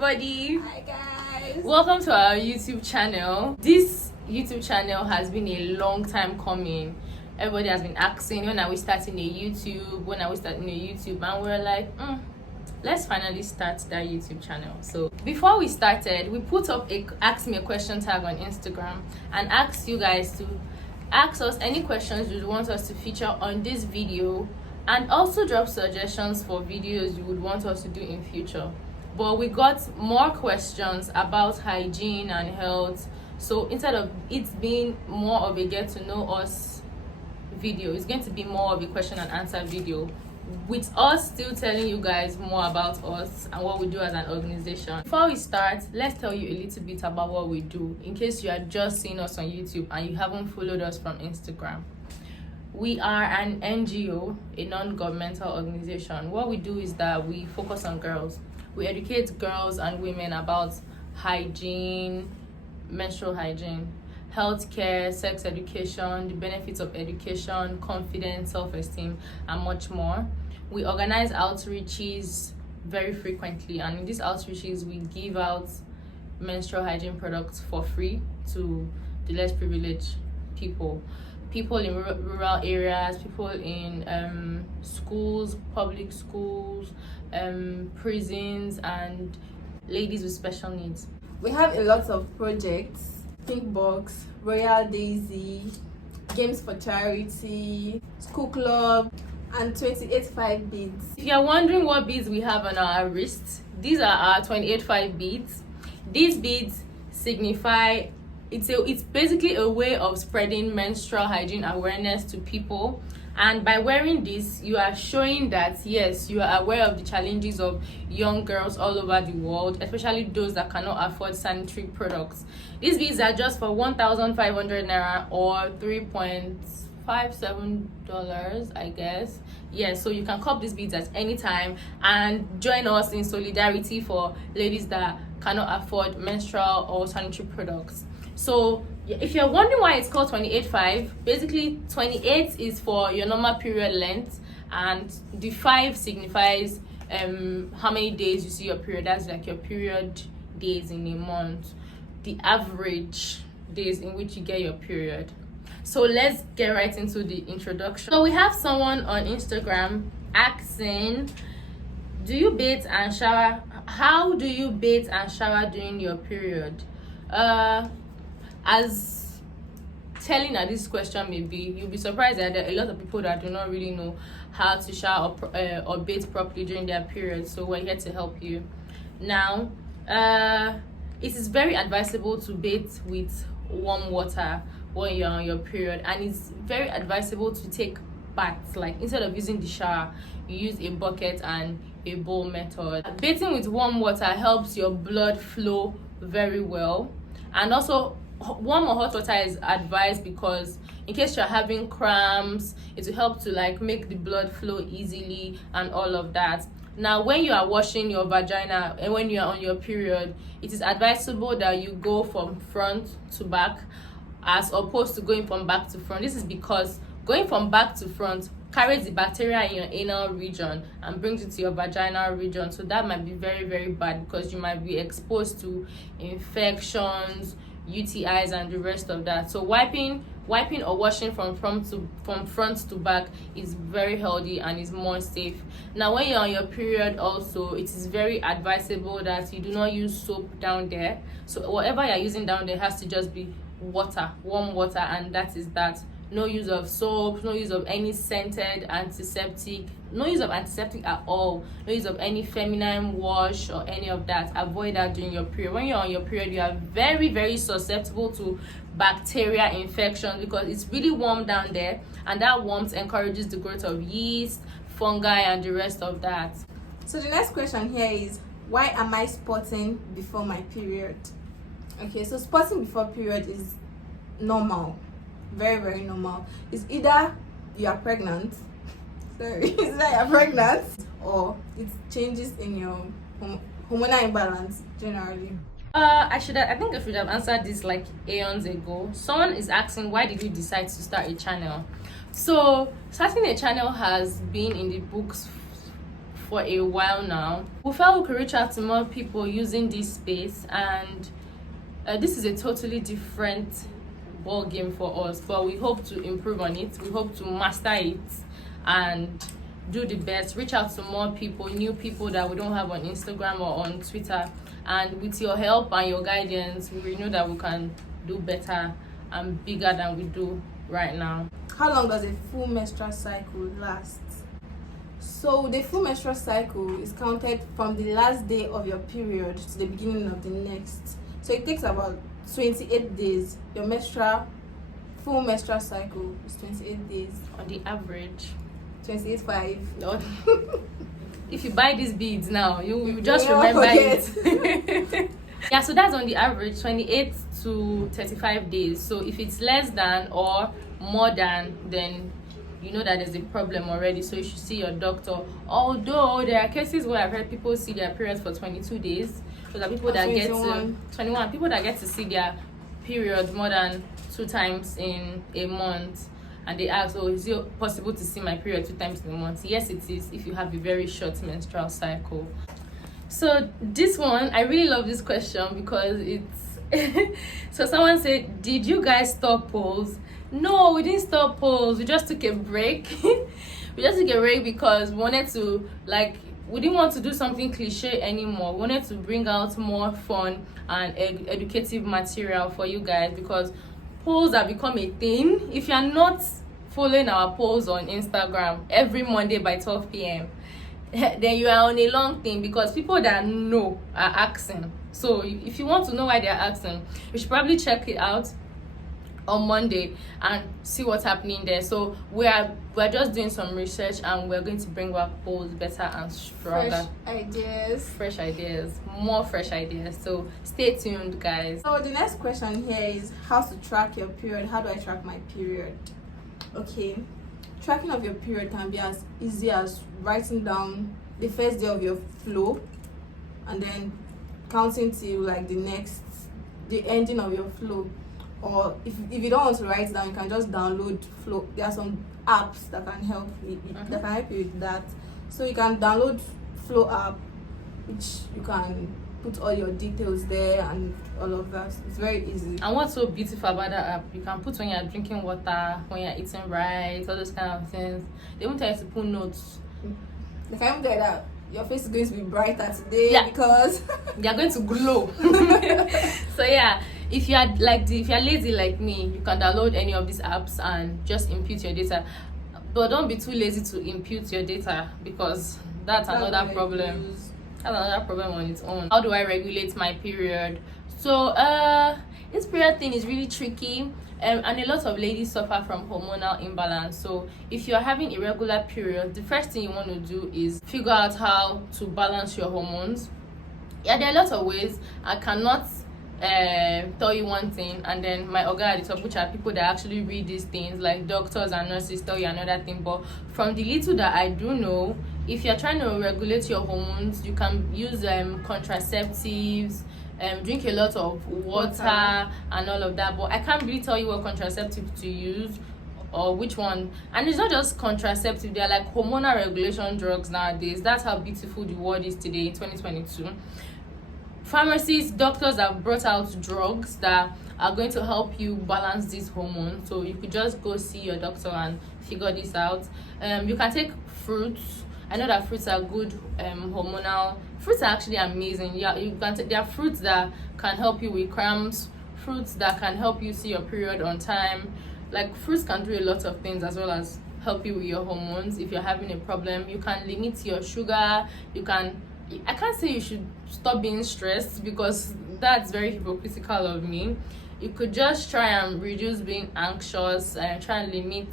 everybody. Hi guys. Welcome to our YouTube channel. This YouTube channel has been a long time coming. Everybody has been asking, when are we starting a YouTube? When are we starting a YouTube? And we're like, let's finally start that YouTube channel. So before we started, we put up a ask me a question tag on Instagram and asked you guys to ask us any questions you want us to feature on this video, and also drop suggestions for videos you would want us to do in future. But we got more questions about hygiene and health, so instead of it being more of a get to know us video, it's going to be more of a question and answer video, with us still telling you guys more about us and what we do as an organization. Before we start, let's tell you a little bit about what we do, in case you are just seeing us on YouTube and you haven't followed us from Instagram. We are an NGO, a non-governmental organization. What we do is that we focus on girls. We educate girls and women about hygiene, menstrual hygiene, healthcare, sex education, the benefits of education, confidence, self-esteem, and much more. We organize outreaches very frequently, and in these outreaches we give out menstrual hygiene products for free to the less privileged people in rural areas, people in schools, public schools, prisons, and ladies with special needs. We have a lot of projects: Pink Box, Royal Daisy, Games for Charity, School Club, and 28.5 beads. If you're wondering what beads we have on our wrists, these are our 28.5 beads. These beads signify it's basically a way of spreading menstrual hygiene awareness to people, and by wearing this you are showing that yes, you are aware of the challenges of young girls all over the world, especially those that cannot afford sanitary products. These beads are just for 1,500 naira or $3.57, I guess. Yes, so you can cop these beads at any time and join us in solidarity for ladies that cannot afford menstrual or sanitary products. So if you're wondering why it's called 28.5, basically 28 is for your normal period length, and the 5 signifies how many days you see your period. That's like your period days in a month, the average days in which you get your period. So let's get right into the introduction. So we have someone on Instagram asking, do you bathe and shower? How do you bathe and shower during your period? As telling that this question may be, you'll be surprised that there are a lot of people that do not really know how to shower or bathe properly during their period. So we're here to help you. Now, it is very advisable to bathe with warm water when you're on your period, and it's very advisable to take baths. Like, instead of using the shower, you use a bucket and a bowl method. Bathing with warm water helps your blood flow very well, and also warm or hot water is advised because in case you're having cramps, it will help to like make the blood flow easily and all of that. Now, when you are washing your vagina and when you are on your period, it is advisable that you go from front to back as opposed to going from back to front. This is because going from back to front carries the bacteria in your anal region and brings it to your vaginal region. So that might be very, very bad because you might be exposed to infections, UTIs, and the rest of that. So wiping or washing from front to back is very healthy and is more safe. Now, when you're on your period also, it is very advisable that you do not use soap down there. So whatever you're using down there has to just be water, warm water, and that is that. No use of soap, no use of any scented antiseptic, no use of antiseptic at all, no use of any feminine wash or any of that. Avoid that during your period. When you're on your period, you are very, very susceptible to bacteria infection because it's really warm down there, and that warmth encourages the growth of yeast, fungi, and the rest of that. So the next question here is, why am I spotting before my period? Okay, so spotting before period is normal, very, very normal. It's either you are pregnant, or it changes in your hormonal imbalance generally. I think I should have answered this like aeons ago. Someone is asking, why did you decide to start a channel? So starting a channel has been in the books for a while now. We felt we could reach out to more people using this space, and this is a totally different ball game for us, but we hope to improve on it. We hope to master it and do the best, reach out to more people, new people that we don't have on Instagram or on Twitter. And with your help and your guidance, we know that we can do better and bigger than we do right now. How long does a full menstrual cycle last? So the full menstrual cycle is counted from the last day of your period to the beginning of the next. So it takes about 28 days. Your full menstrual cycle is 28 days. On the average. 28.5. If you buy these beads now, you just will remember forget. it. Yeah, so that's on the average 28 to 35 days. So if it's less than or more than, then you know that there's a problem already, so you should see your doctor. Although there are cases where I've heard people see their periods for 22 days. So there are people that 21. get to 21 people that get to see their period more than 2 times in a month, and they ask, oh, is it possible to see my period 2 times in a month? Yes, it is, if you have a very short menstrual cycle. So this one, I really love this question because it's so someone said, did you guys stop polls? No, we didn't stop polls. We just took a break. We just took a break because we wanted to, we didn't want to do something cliche anymore. We wanted to bring out more fun and educative material for you guys, because polls have become a thing. If you're not following our polls on Instagram every Monday by 12 p.m., then you are on a long thing, because people that know are asking. So if you want to know why they're asking, you should probably check it out on Monday and see what's happening there. So we're just doing some research, and we're going to bring back polls better and stronger. Fresh ideas, more fresh ideas. So stay tuned, guys. So the next question here is how to track your period. How do I track my period? Okay, tracking of your period can be as easy as writing down the first day of your flow and then counting till the ending of your flow. Or if you don't want to write down, you can just download flow. There are some apps that can help you with that. So you can download flow app, which you can put all your details there and all of that. It's very easy. And what's so beautiful about that app, you can put when you're drinking water, when you're eating rice, all those kind of things. They won't tell you to put notes. They can even tell you that your face is going to be brighter today, because they're going to glow. So yeah, if you're lazy like me, you can download any of these apps and just input your data. But don't be too lazy to input your data, because that's another problem. That's another problem on its own. How do I regulate my period? So this period thing is really tricky, and a lot of ladies suffer from hormonal imbalance. So if you're having irregular periods, the first thing you want to do is figure out how to balance your hormones. Yeah, there are lots of ways. I cannot tell you one thing and then my oga at the top, which are people that actually read these things, like doctors and nurses, tell you another thing. But from the little that I do know, if you're trying to regulate your hormones, you can use contraceptives, drink a lot of water and all of that. But I can't really tell you what contraceptive to use or which one. And it's not just contraceptive, they're like hormonal regulation drugs nowadays. That's how beautiful the world is today in 2022. Pharmacies, doctors have brought out drugs that are going to help you balance these hormones. So you could just go see your doctor and figure this out. You can take fruits. I know that fruits are good hormonal. Fruits are actually amazing. Yeah, you can take. There are fruits that can help you with cramps. Fruits that can help you see your period on time. Like fruits can do a lot of things as well as help you with your hormones. If you're having a problem, you can limit your sugar. I can't say you should stop being stressed, because that's very hypocritical of me. You could just try and reduce being anxious and try and limit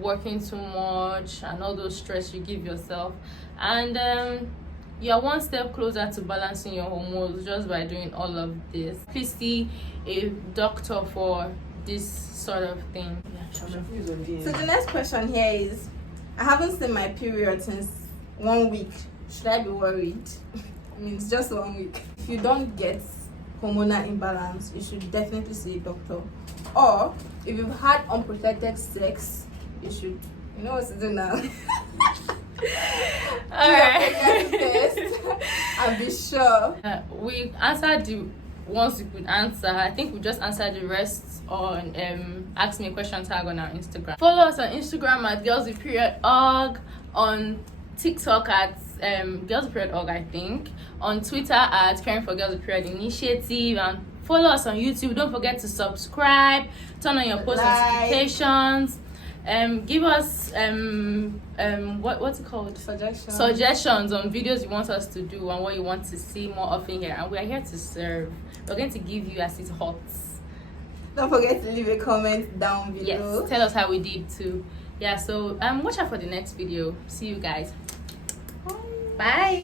working too much and all those stress you give yourself. And you're one step closer to balancing your hormones just by doing all of this. Please see a doctor for this sort of thing. So the next question here is, I haven't seen my period since 1 week. Should I be worried? I mean, it's just 1 week. If you don't get hormonal imbalance, you should definitely see a doctor. Or if you've had unprotected sex, you know what to do now. Do your Alright. pregnancy test and be sure. We answered the ones we could answer. I think we just answered the rest on ask me a question tag on our Instagram. Follow us on Instagram at girlswithperiod.org, on TikTok at girlswithperiod.org, I think, on Twitter at caring for girls with period initiative, and follow us on YouTube. Don't forget to subscribe, turn on your post notifications, give us what's it called, suggestions on videos you want us to do and what you want to see more often here, and we are here to serve. We're going to give you as it hot. Don't forget to leave a comment down below. Yes, tell us how we did too. Yeah, so watch out for the next video. See you guys. Bye.